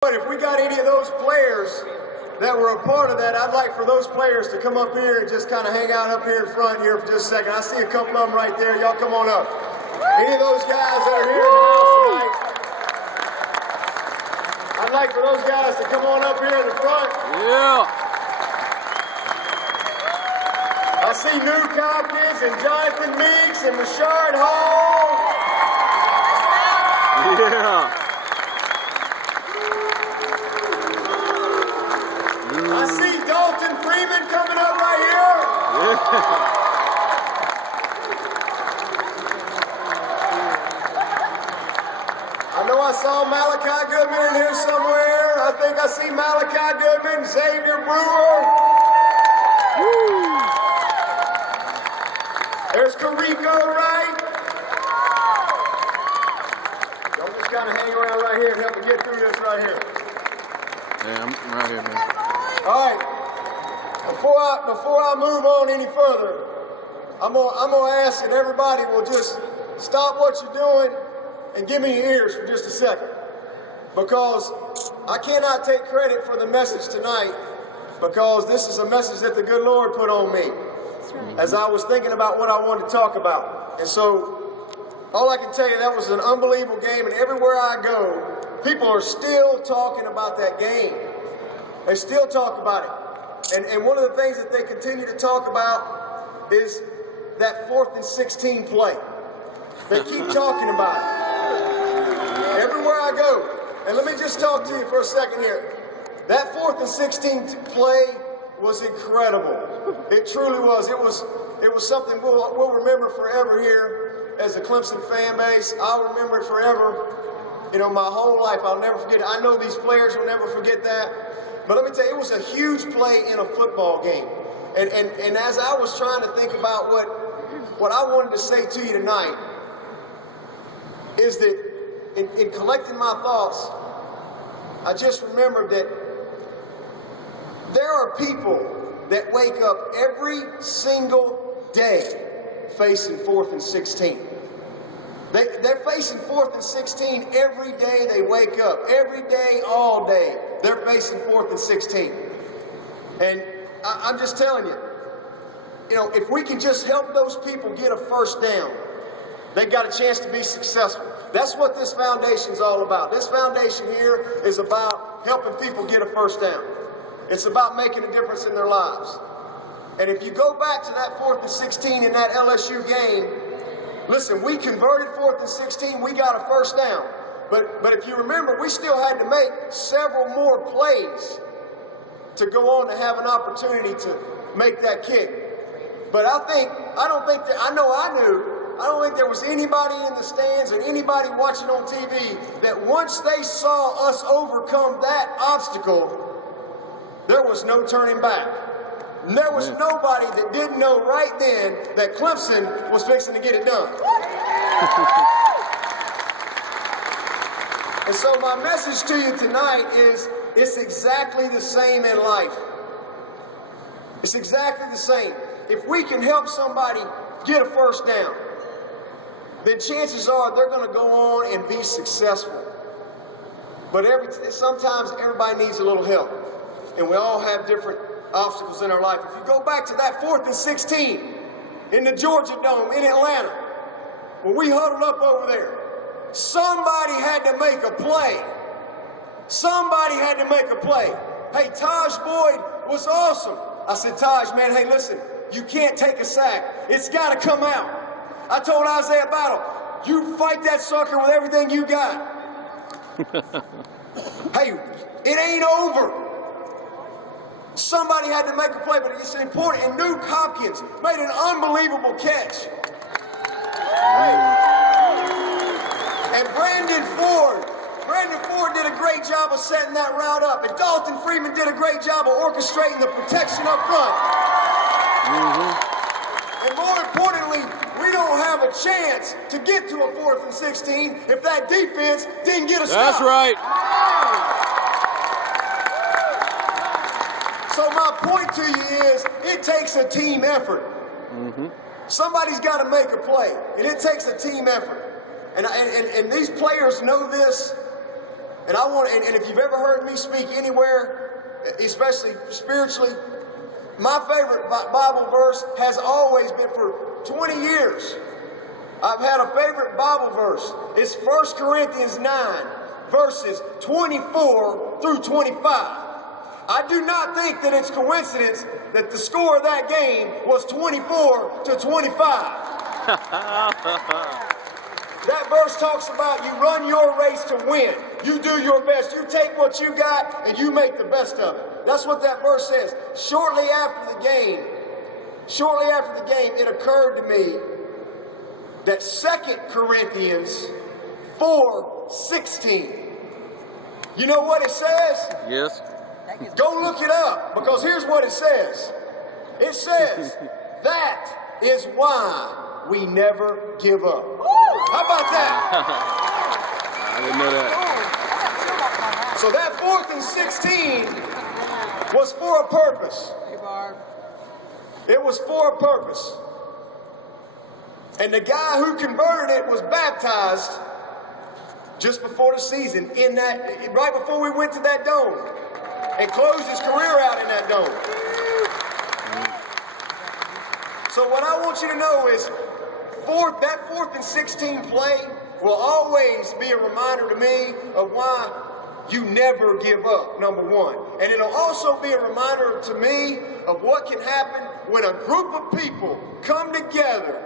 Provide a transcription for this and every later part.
But if we got any of those players that were a part of that, I'd like for those players to come up here and just kind of hang out up here in front here for just a second. I see a couple of them right there. Y'all come on up. Any of those guys that are here in the house tonight, I'd like for those guys to come on up here in the front. Yeah. I see Nuke Hopkins and Jonathan Meeks and Rashard Hall. Yeah. I see Dalton Freeman coming up right here. Yeah. I know I saw Malachi Goodman in here somewhere. I think I see Malachi Goodman, Xavier Brewer. Woo. There's Carrico Wright. Y'all just kind of hang around right here and help me get through this right here. Yeah, I'm right here, man. All right. Before I move on any further, I'm gonna ask that everybody will just stop what you're doing and give me your ears for just a second, because I cannot take credit for the message tonight, because this is a message that the good Lord put on me as I was thinking about what I wanted to talk about. And so all I can tell you, that was an unbelievable game, and everywhere I go, people are still talking about that game. They still talk about it. And one of the things that they continue to talk about is that 4th and 16 play. They keep talking about it. Everywhere I go. And let me just talk to you for a second here. That 4th and 16 play was incredible. It truly was. It was something we'll remember forever here as a Clemson fan base. I'll remember it forever. You know, my whole life, I'll never forget it. I know these players will never forget that. But let me tell you, it was a huge play in a football game. And as I was trying to think about what I wanted to say to you tonight, is that in collecting my thoughts, I just remembered that there are people that wake up every single day facing 4th and 16. They're facing 4th and 16 every day they wake up. Every day, all day, they're facing 4th and 16. And I'm just telling you, you know, if we can just help those people get a first down, they've got a chance to be successful. That's what this foundation's all about. This foundation here is about helping people get a first down. It's about making a difference in their lives. And if you go back to that 4th and 16 in that LSU game, listen, we converted 4th and 16, we got a first down. But if you remember, we still had to make several more plays to go on to have an opportunity to make that kick. But I don't think there was anybody in the stands and anybody watching on TV that once they saw us overcome that obstacle, there was no turning back. There was nobody that didn't know right then that Clemson was fixing to get it done. And so my message to you tonight is, it's exactly the same in life. It's exactly the same. If we can help somebody get a first down, then chances are they're going to go on and be successful. But sometimes everybody needs a little help. And we all have different obstacles in our life. If you go back to that 4th and 16 in the Georgia Dome in Atlanta, when we huddled up over there, somebody had to make a play. Somebody had to make a play. Hey, Taj Boyd was awesome. I said, Taj, man, hey, listen, you can't take a sack. It's got to come out. I told Isaiah Battle, you fight that sucker with everything you got. Hey, it ain't over. Somebody had to make a play, but it's important. And Nuke Hopkins made an unbelievable catch. And Brandon Ford did a great job of setting that route up. And Dalton Freeman did a great job of orchestrating the protection up front. And more importantly, we don't have a chance to get to a 4th and 16 if that defense didn't get a stop. That's right. So my point to you is, it takes a team effort. Somebody's got to make a play, and it takes a team effort. And these players know this, And I want, and if you've ever heard me speak anywhere, especially spiritually, my favorite Bible verse has always been for 20 years. I've had a favorite Bible verse. It's 1 Corinthians 9, verses 24 through 25. I do not think that it's coincidence that the score of that game was 24 to 25. That verse talks about you run your race to win. You do your best. You take what you got and you make the best of it. That's what that verse says. Shortly after the game, it occurred to me that 2 Corinthians 4:16. You know what it says? Yes. Go look it up, because here's what it says. It says, that is why we never give up. How about that? I didn't know that. So that 4th and 16 was for a purpose. It was for a purpose. And the guy who converted it was baptized just before the season, right before we went to that dome, and closed his career out in that dome. So what I want you to know is that 4th and 16 play will always be a reminder to me of why you never give up, number one. And it'll also be a reminder to me of what can happen when a group of people come together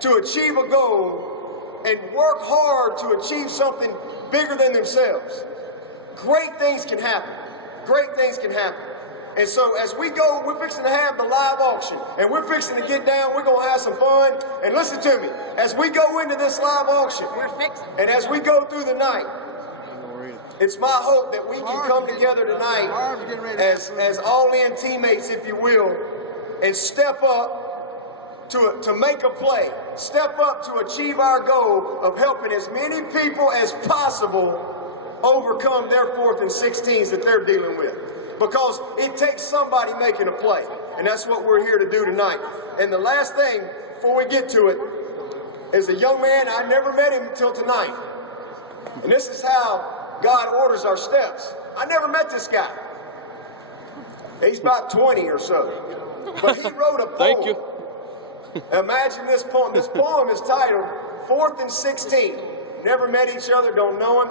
to achieve a goal and work hard to achieve something bigger than themselves. Great things can happen. Great things can happen. And so as we go, we're fixing to have the live auction, and we're fixing to get down, we're going to have some fun. And listen to me, as we go into this live auction, and as we go through the night, it's my hope that we can come together tonight as all-in teammates, if you will, and step up to make a play, step up to achieve our goal of helping as many people as possible overcome their 4th and 16s that they're dealing with. Because it takes somebody making a play. And that's what we're here to do tonight. And the last thing, before we get to it, is a young man, I never met him until tonight. And this is how God orders our steps. I never met this guy. He's about 20 or so. But he wrote a poem. Thank you. Imagine this poem. This poem is titled 4th and 16. Never met each other, don't know him.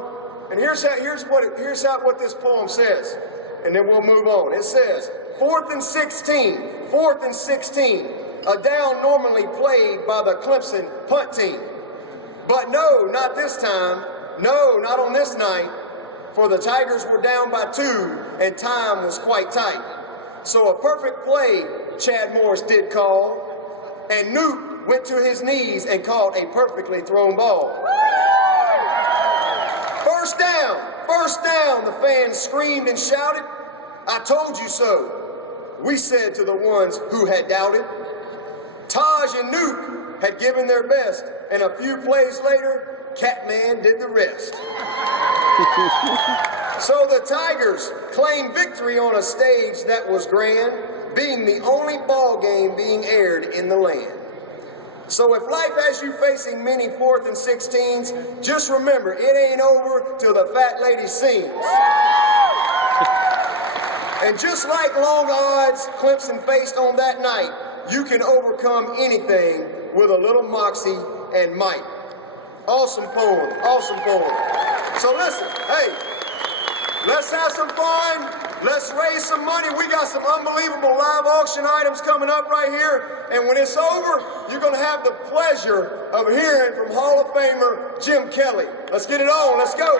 And here's what this poem says. And then we'll move on. It says, 4th and 16, a down normally played by the Clemson punt team. But no, not this time. No, not on this night. For the Tigers were down by 2 and time was quite tight. So a perfect play Chad Morris did call, and Newt went to his knees and caught a perfectly thrown ball. First down, the fans screamed and shouted. I told you so, we said to the ones who had doubted. Taj and Newt had given their best, and a few plays later, Catman did the rest. So the Tigers claimed victory on a stage that was grand, being the only ball game being aired in the land. So if life has you facing many 4th and 16s, just remember, it ain't over till the fat lady sings. And just like long odds Clemson faced on that night, you can overcome anything with a little moxie and might. Awesome poem, awesome poem. So listen, hey, let's have some fun. Let's raise some money. We got some unbelievable live auction items coming up right here. And when it's over, you're going to have the pleasure of hearing from Hall of Famer Jim Kelly. Let's get it on. Let's go.